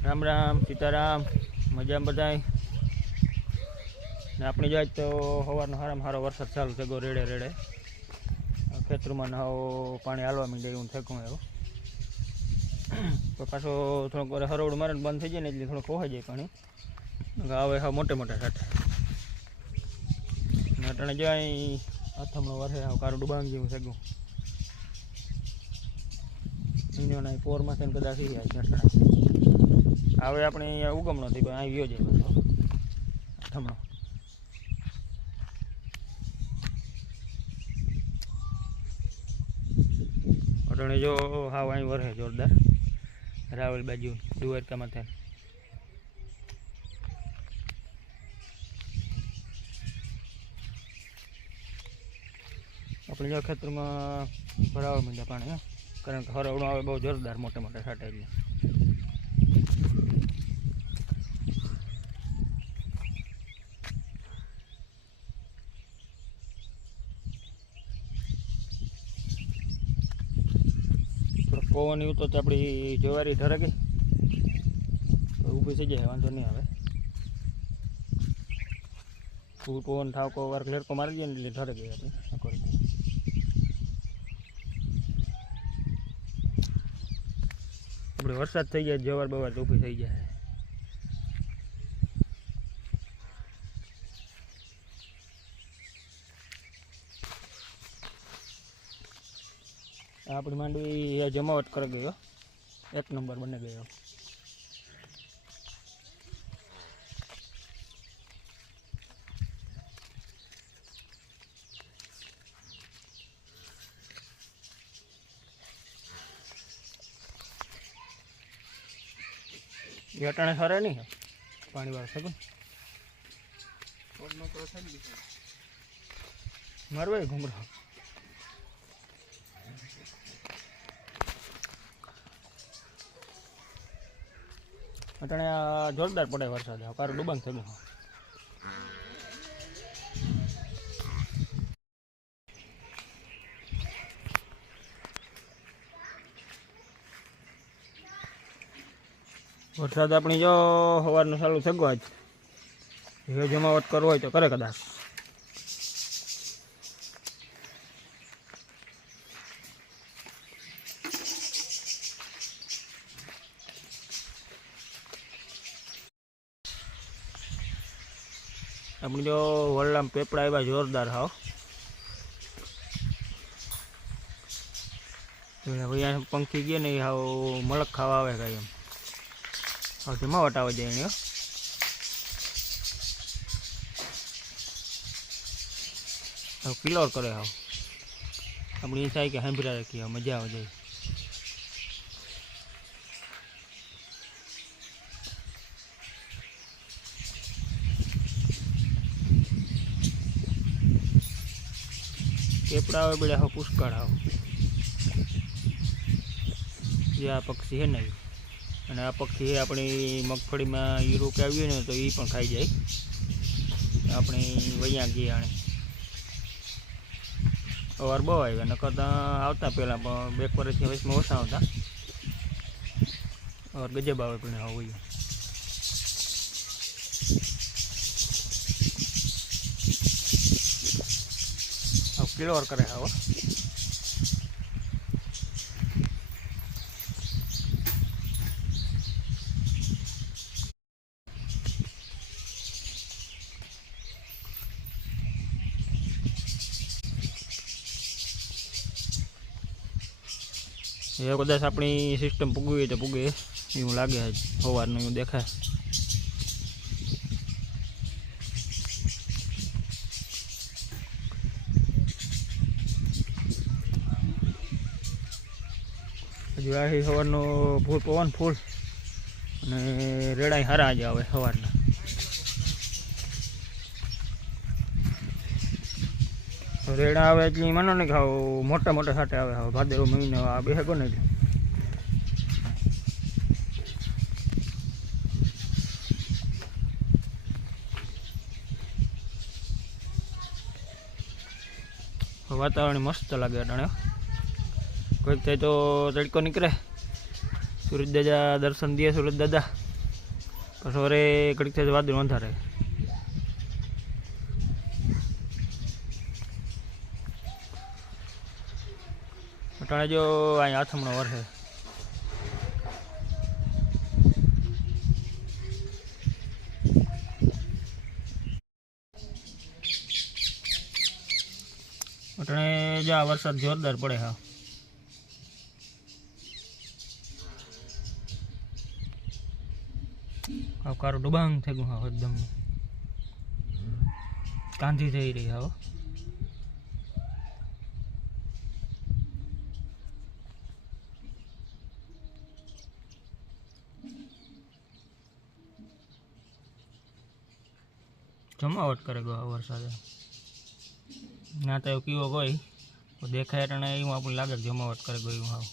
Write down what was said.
રામ રામ, સીતારામ, મજામાં બધાય? ને આપણી જાય તો સવારનો હારામાં સારો વરસાદ ચાલુ થયો રેડે રેડે. ખેતરમાં નવો પાણી હાલવા માંડે એવું થકું એવું. તો પાછો થોડોક વાર હરોડ મારે બંધ થઈ જાય ને એટલે થોડુંક ખોવાઈ જાય પાણી. આવે હા મોટે મોટા સાથે અટાણે જાય હાથમણો વરસે આવ કારું ડુબાંગ જેવું થઈ ગયું અહીંયાના પોરમાં થઈને કદાચ જાય અટાણે હવે આપણે અહીંયા ઉગમ નથી, પણ અહીં ગયો જાય થમણો અટણે જો હાવ અહીં વરસે જોરદાર. રાવલ બાજુ, દ્વારકામાં થાય આપણે ખેતરમાં ભરાવા માંડ્યા પાણી, હે. કારણ કે હરવડું આવે બહુ જોરદાર મોટા મોટા છાંટા એટલે. પવન એવું તો આપણી જવારી ધરે ગઈ ઊભી થઈ જાય, વાંધો નહીં આવે. પવન ઠાવકો વાર લેરકો મારી જાય ને એટલે ધરે ગઈ આપણી આખો રીતે. આપણે વરસાદ થઈ જાય, જવાર બવાર તો ઊભી થઈ જાય. આપણી માંડવી જમાવટ કરી ગયો એક નંબર બની ગયો એ અટાણે સરે નહીં. પાણી વાર શકું મારવાય ઘુમરા અટાણે જોરદાર પડે વરસાદ. કારણ ડુબાંગ થઈ વરસાદ આપણી જો સવારનું થઈ ગયો આજ. જો જમાવટ કરવો હોય તો કરે કદાચ. આપણે જો વરલામ પેપડા આવ્યા જોરદાર હાવ. પંખી ગયા ને હાવ મલક ખાવા આવે કાંઈ એમ. ધીમા વટાવા હો. હવે કિલોર કરે હાવ આપણે એ થાય કે સાંભળ્યા રાખીએ મજા આવે જાય કેપડા આવે હાવ પુષ્કળ આવો જે આ પક્ષી છે ને ઈ. અને આ પક્ષી આપણી મગફળીમાં હીરું કે આવ્યું ને તો એ પણ ખાઈ જાય. આપણી વૈયા ગયા અવાર બહુ આવ્યા, નકર તો આવતા પહેલાં, પણ બે વર્ષથી વચમાં ઓછા આવતા. અવાર ગજબ આવે પણ આવું કિલોર કરે હવે એ કદાચ આપણી સિસ્ટમ પૂગવી તો પૂગે. એવું લાગે આજ સવારનું એવું દેખાય. હજુ આ સવારનો ફૂલ પવન ફૂલ. અને રેડાઈ હારા જ આવે સવારના. રેડા આવે એટલે માનો ને કે મોટા મોટા સાટે આવે હવે ભાદરવો મહિનો આ બે શકો ને વાતાવરણ મસ્ત લાગે અટાણે કોઈક થાય તો તડકો નીકળે. સુરજ દાદા દર્શન દે સુરજ દાદા પછી વરે કડીક થાય વાદળ વધારે અટાણે જો અહીંયા આથમણો વરસે. અટાણે આ વરસાદ જોરદાર પડે હા. હા કારું ડુબાંગ થઈ ગયું હા, એકદમ. કાંધી થઈ રહી હા. જમાવટ કરે ગયો વરસાદે? ના તો કીવો તો દેખાય એટલે એવું આપણને લાગે કે જમાવટ કરે ગયું હાવ.